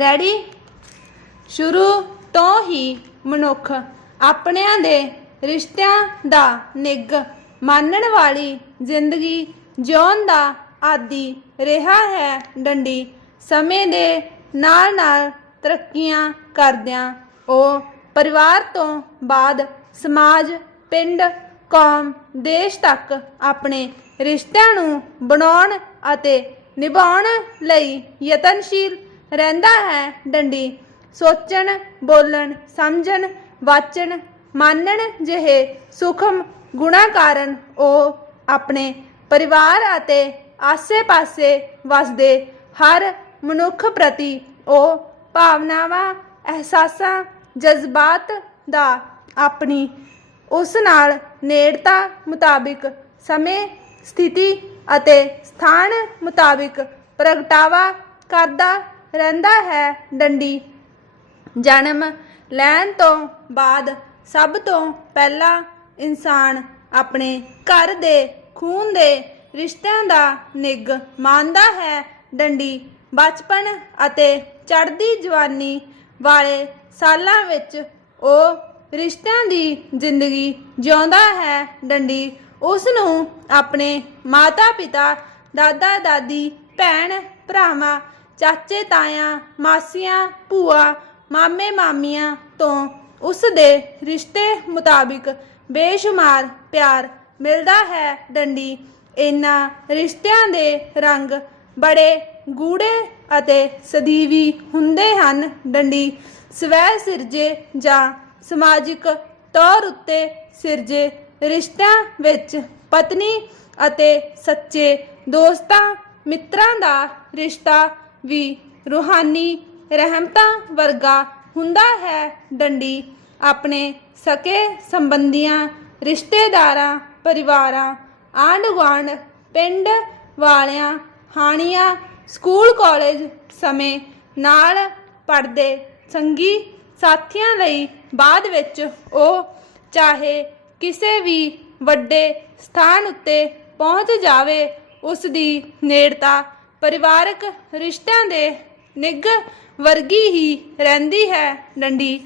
Ready ਸ਼ੁਰੂ ਤੋਂ ਹੀ ਮਨੁੱਖ ਆਪਣਿਆਂ ਦੇ ਰਿਸ਼ਤਿਆਂ ਦਾ ਨਿੱਘ ਮਾਨਣ ਵਾਲੀ ਜ਼ਿੰਦਗੀ ਜਿਉਣ ਦਾ ਆਦੀ ਰਿਹਾ ਹੈ ਡੰਡੀ। ਸਮੇਂ ਦੇ ਨਾਲ ਨਾਲ ਤਰੱਕੀਆਂ ਕਰਦਿਆਂ ਉਹ ਪਰਿਵਾਰ ਤੋਂ ਬਾਅਦ ਸਮਾਜ, ਪਿੰਡ, ਕੌਮ, ਦੇਸ਼ ਤੱਕ ਆਪਣੇ ਰਿਸ਼ਤਿਆਂ ਨੂੰ ਬਣਾਉਣ ਅਤੇ ਨਿਭਾਉਣ ਲਈ ਯਤਨਸ਼ੀਲ ਰਹਿੰਦਾ ਹੈ ਡੰਡੀ। ਸੋਚਣ, ਬੋਲਣ, ਸਮਝਣ, ਵਾਚਣ, ਮਾਨਣ ਜਿਹੇ ਸੁਖਮ ਗੁਣਾ ਕਾਰਨ ਉਹ ਆਪਣੇ ਪਰਿਵਾਰ ਅਤੇ ਆਸੇ-ਪਾਸੇ ਵਸਦੇ ਹਰ ਮਨੁੱਖ ਪ੍ਰਤੀ ਉਹ ਭਾਵਨਾਵਾਂ, ਅਹਿਸਾਸਾਂ, ਜਜ਼ਬਾਤ ਦਾ ਆਪਣੀ ਉਸ ਨਾਲ ਨੇੜਤਾ ਮੁਤਾਬਿਕ ਸਮੇਂ, ਸਥਿਤੀ ਅਤੇ ਸਥਾਨ ਮੁਤਾਬਿਕ ਪ੍ਰਗਟਾਵਾ ਕਰਦਾ ਰਹਿੰਦਾ ਹੈ ਡੰਡੀ। ਜਨਮ ਲੈਣ ਤੋਂ ਬਾਅਦ ਸਭ ਤੋਂ ਪਹਿਲਾਂ ਇਨਸਾਨ ਆਪਣੇ ਘਰ ਦੇ ਖੂਨ ਦੇ ਰਿਸ਼ਤਿਆਂ ਦਾ ਨਿੱਘ ਮੰਨਦਾ ਹੈ ਡੰਡੀ। ਬਚਪਨ ਅਤੇ ਚੜ੍ਹਦੀ ਜਵਾਨੀ ਵਾਲੇ ਸਾਲਾਂ ਵਿੱਚ ਉਹ ਰਿਸ਼ਤਿਆਂ ਦੀ ਜ਼ਿੰਦਗੀ ਜਿਉਂਦਾ ਹੈ ਡੰਡੀ। ਉਸ ਨੂੰ ਆਪਣੇ ਮਾਤਾ-ਪਿਤਾ, ਦਾਦਾ-ਦਾਦੀ ਭੈਣ ਭਰਾਵਾਂ ਚਾਚੇ, ਤਾਇਆਂ, ਮਾਸੀਆਂ, ਭੂਆ, ਮਾਮੇ, ਮਾਮੀਆਂ ਤੋਂ ਉਸ ਦੇ ਰਿਸ਼ਤੇ ਮੁਤਾਬਿਕ ਬੇਸ਼ੁਮਾਰ ਪਿਆਰ ਮਿਲਦਾ ਹੈ ਡੰਡੀ। ਇਹਨਾਂ ਰਿਸ਼ਤਿਆਂ ਦੇ ਰੰਗ ਬੜੇ ਗੂੜੇ ਅਤੇ ਸਦੀਵੀ ਹੁੰਦੇ ਹਨ ਡੰਡੀ। ਸਵੈ ਸਿਰਜੇ ਜਾਂ ਸਮਾਜਿਕ ਤੌਰ ਉੱਤੇ ਸਿਰਜੇ ਰਿਸ਼ਤਿਆਂ ਵਿੱਚ ਪਤਨੀ ਅਤੇ ਸੱਚੇ ਦੋਸਤਾਂ, ਮਿੱਤਰਾਂ ਦਾ ਰਿਸ਼ਤਾ ਵੀ ਰੂਹਾਨੀ ਰਹਿਮਤਾਂ ਵਰਗਾ ਹੁੰਦਾ ਹੈ ਡੰਡੀ ਆਪਣੇ ਸਕੇ ਸੰਬੰਧੀਆਂ, ਰਿਸ਼ਤੇਦਾਰਾਂ, ਪਰਿਵਾਰਾਂ ਆਂਢ ਗੁਆਂਢ ਪਿੰਡ ਵਾਲਿਆਂ, ਹਾਣੀਆਂ, ਸਕੂਲ, ਕਾਲਜ ਸਮੇਂ ਨਾਲ ਪੜਦੇ ਸੰਗੀ ਸਾਥੀਆਂ ਲਈ ਬਾਅਦ ਵਿੱਚ ਉਹ ਚਾਹੇ ਕਿਸੇ ਵੀ ਵੱਡੇ ਸਥਾਨ ਉੱਤੇ ਪਹੁੰਚ ਜਾਵੇ, ਉਸ ਦੀ ਨੇੜਤਾ ਪਰਿਵਾਰਕ ਰਿਸ਼ਤਿਆਂ ਦੇ ਨਿੱਘ ਵਰਗੀ ਹੀ ਰਹਿੰਦੀ ਹੈ ਡੰਡੀ।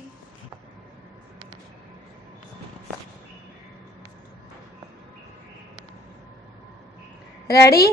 ਰੈਡੀ?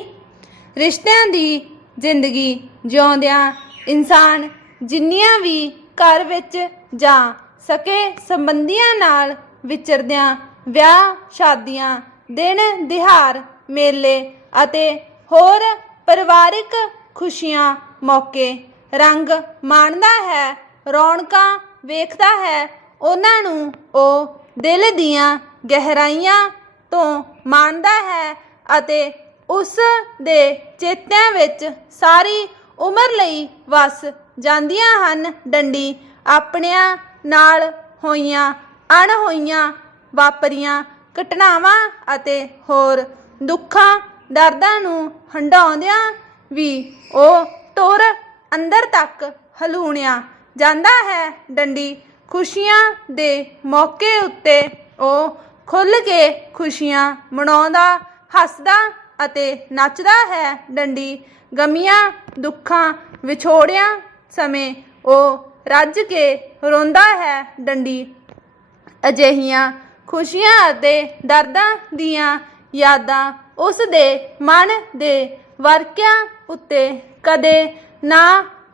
ਰਿਸ਼ਤਿਆਂ ਦੀ ਜ਼ਿੰਦਗੀ ਜਿਉਂਦਿਆਂ ਇਨਸਾਨ ਜਿੰਨੀਆਂ ਵੀ ਘਰ ਵਿੱਚ ਜਾਂ ਸਕੇ ਸੰਬੰਧੀਆਂ ਨਾਲ ਵਿਚਰਦਿਆਂ ਵਿਆਹ, ਸ਼ਾਦੀਆਂ, ਦਿਨ ਦਿਹਾੜ ਮੇਲੇ ਅਤੇ ਹੋਰ ਪਰਿਵਾਰਿਕ ਖੁਸ਼ੀਆਂ ਮੌਕੇ ਰੰਗ ਮਾਣਦਾ ਹੈ, ਰੌਣਕਾਂ ਵੇਖਦਾ ਹੈ। ਉਹਨਾਂ ਨੂੰ ਉਹ ਦਿਲ ਦੀਆਂ ਗਹਿਰਾਈਆਂ ਤੋਂ ਮਾਣਦਾ ਹੈ ਅਤੇ ਉਸ ਦੇ ਚੇਤਿਆਂ ਵਿੱਚ ਸਾਰੀ ਉਮਰ ਲਈ ਵਸ ਜਾਂਦੀਆਂ ਹਨ। ਡੰਡੀ ਆਪਣਿਆਂ ਨਾਲ ਹੋਈਆਂ, ਅਣਹੋਈਆਂ ਵਾਪਰੀਆਂ ਘਟਨਾਵਾਂ ਅਤੇ ਹੋਰ ਦੁੱਖਾਂ ਦਰਦਾਂ ਨੂੰ ਹੰਡਾਉਂਦਿਆਂ ਵੀ ਉਹ ਟੁਰ ਅੰਦਰ ਤੱਕ ਹਲੂਣਿਆ। ਜਾਂਦਾ ਹੈ ਡੰਡੀ, ਖੁਸ਼ੀਆਂ ਦੇ ਮੌਕੇ ਉੱਤੇ ਉਹ ਖੁੱਲ ਕੇ ਖੁਸ਼ੀਆਂ ਮਨਾਉਂਦਾ, ਹੱਸਦਾ ਅਤੇ ਨੱਚਦਾ ਹੈ। ਡੰਡੀ ਗਮੀਆਂ ਦੁੱਖਾਂ ਵਿਛੋੜਿਆਂ ਸਮੇਂ ਉਹ ਰੱਜ ਕੇ ਰੋਂਦਾ ਹੈ। ਡੰਡੀ ਅਜਿਹੀਆਂ ਖੁਸ਼ੀਆਂ ਅਤੇ ਦਰਦਾਂ ਦੀਆਂ ਯਾਦਾਂ ਉਸ ਦੇ ਮਨ ਦੇ ਵਰਕਿਆਂ ਉੱਤੇ ਕਦੇ ਨਾ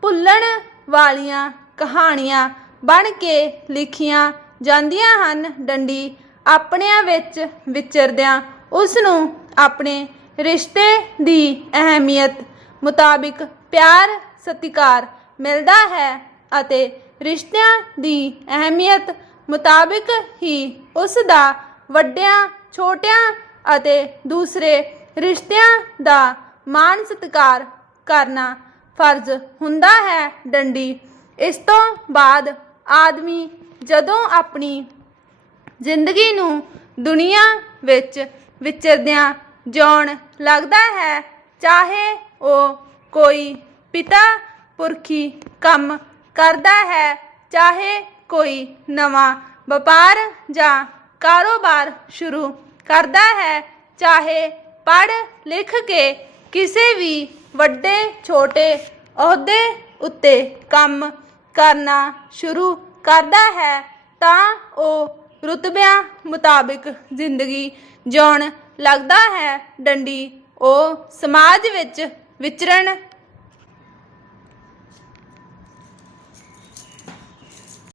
ਭੁੱਲਣ ਵਾਲੀਆਂ ਕਹਾਣੀਆਂ ਬਣ ਕੇ ਲਿਖੀਆਂ ਜਾਂਦੀਆਂ ਹਨ। ਡੰਡੀ ਆਪਣਿਆਂ ਵਿੱਚ ਵਿਚਰਦਿਆਂ ਉਸ ਨੂੰ ਆਪਣੇ ਰਿਸ਼ਤੇ ਦੀ ਅਹਿਮੀਅਤ ਮੁਤਾਬਿਕ ਪਿਆਰ, ਸਤਿਕਾਰ ਮਿਲਦਾ ਹੈ ਅਤੇ ਰਿਸ਼ਤਿਆਂ ਦੀ ਅਹਿਮੀਅਤ ਮੁਤਾਬਿਕ ਹੀ ਉਸ ਦਾ ਵੱਡਿਆਂ, ਛੋਟਿਆਂ ਅਤੇ ਦੂਸਰੇ ਰਿਸ਼ਤਿਆਂ ਦਾ ਮਾਣ ਸਤਿਕਾਰ ਕਰਨਾ ਫਰਜ਼ ਹੁੰਦਾ ਹੈ ਡੰਡੀ। ਇਸ ਤੋਂ ਬਾਅਦ ਆਦਮੀ ਜਦੋਂ ਆਪਣੀ ਜ਼ਿੰਦਗੀ ਨੂੰ ਦੁਨੀਆ ਵਿੱਚ ਵਿਚਰਦਿਆਂ ਜਾਣ ਲੱਗਦਾ ਹੈ, ਚਾਹੇ ਉਹ ਕੋਈ ਪਿਤਾ ਪੁਰਖੀ ਕੰਮ ਕਰਦਾ ਹੈ, ਚਾਹੇ ਕੋਈ ਨਵਾਂ ਵਪਾਰ ਜਾਂ ਕਾਰੋਬਾਰ ਸ਼ੁਰੂ ਕਰਦਾ ਹੈ, ਚਾਹੇ ਪੜ੍ਹ ਲਿਖ ਕੇ ਕਿਸੇ ਵੀ ਵੱਡੇ, ਛੋਟੇ ਅਹੁਦੇ ਉੱਤੇ ਕੰਮ ਕਰਨਾ ਸ਼ੁਰੂ ਕਰਦਾ ਹੈ, ਤਾਂ ਉਹ ਰੁਤਬਿਆਂ ਮੁਤਾਬਿਕ ਜ਼ਿੰਦਗੀ ਜਿਉਣ ਲੱਗਦਾ ਹੈ। ਡੰਡੀ, ਉਹ ਸਮਾਜ ਵਿੱਚ ਵਿਚਰਨ